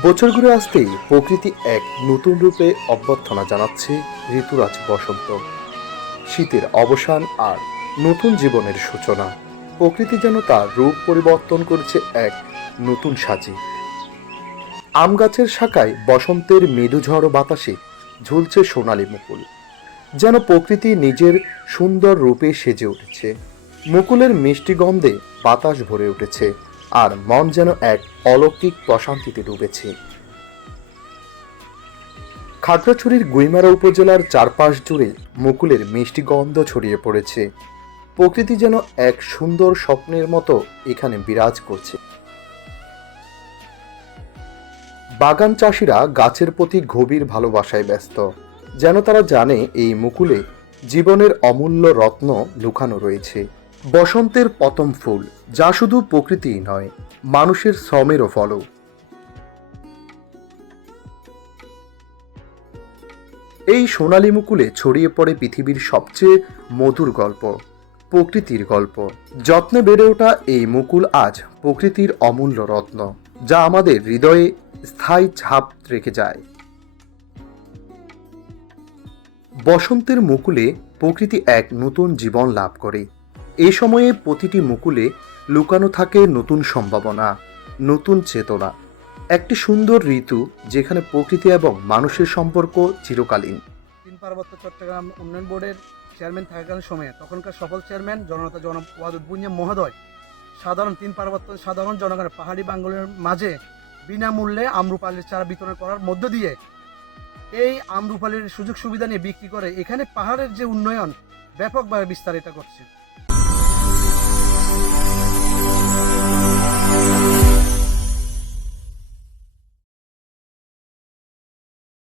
বছর ঘুরে আসতেই প্রকৃতি এক নতুন রূপে অভ্যর্থনা জানাচ্ছে ঋতুরাজ বসন্ত। শীতের অবসান আর নতুন জীবনের সূচনা। প্রকৃতি যেন তার রূপ পরিবর্তন করেছে এক নতুন সাজি। আম গাছের শাখায় বসন্তের মৃদু ঝড় বাতাসে ঝুলছে সোনালী মুকুল। যেন প্রকৃতি নিজের সুন্দর রূপে সেজে উঠেছে। মুকুলের মিষ্টি গন্ধে বাতাস ভরে উঠেছে। আর মন যেন এক অলৌকিক প্রশান্তিতে ডুবেছে। খাগড়াছড়ির গুইমারা উপজেলার চারপাশ জুড়ে মুকুলের মিষ্টি গন্ধ ছড়িয়ে পড়েছে। প্রকৃতি যেন এক সুন্দর স্বপ্নের মতো এখানে বিরাজ করছে। বাগান চাষিরা গাছের প্রতি গভীর ভালোবাসায় ব্যস্ত। যেন তারা জানে এই মুকুলে জীবনের অমূল্য রত্ন লুকানো রয়েছে। বসন্তের পতম ফুল, যা শুধু প্রকৃতিই নয়, মানুষের শ্রমেরও ফলও। এই সোনালী মুকুলে ছড়িয়ে পড়ে পৃথিবীর সবচেয়ে মধুর গল্প, প্রকৃতির গল্প। যত্নে বেড়ে ওঠা এই মুকুল আজ প্রকৃতির অমূল্য রত্ন, যা আমাদের হৃদয়ে স্থায়ী ছাপ রেখে যায়। বসন্তের মুকুলে প্রকৃতি এক নতুন জীবন লাভ করে এই সময়ে প্রতিটি মুকুলে লুকানো থাকে নতুন সম্ভাবনা, নতুন চেতনা, একটি সুন্দর ঋতু যেখানে প্রকৃতি এবং মানুষের সম্পর্ক চিরকালীন। তিন পার্বত্য চট্টগ্রাম উন্নয়ন বোর্ডের চেয়ারম্যান থাকাকালীন সময়ে তখনকার সফল চেয়ারম্যান জননেতা জন ওয়াদুদ মহোদয় সাধারণ তিন পার্বত্য সাধারণ জনগণের পাহাড়ি বাঙ্গলের মাঝে বিনামূল্যে আমরুপালির চারা বিতরণ করার মধ্য দিয়ে এই আমরুপালির সুযোগ সুবিধা নিয়ে বিক্রি করে এখানে পাহাড়ের যে উন্নয়ন ব্যাপকভাবে বিস্তারিত করছে।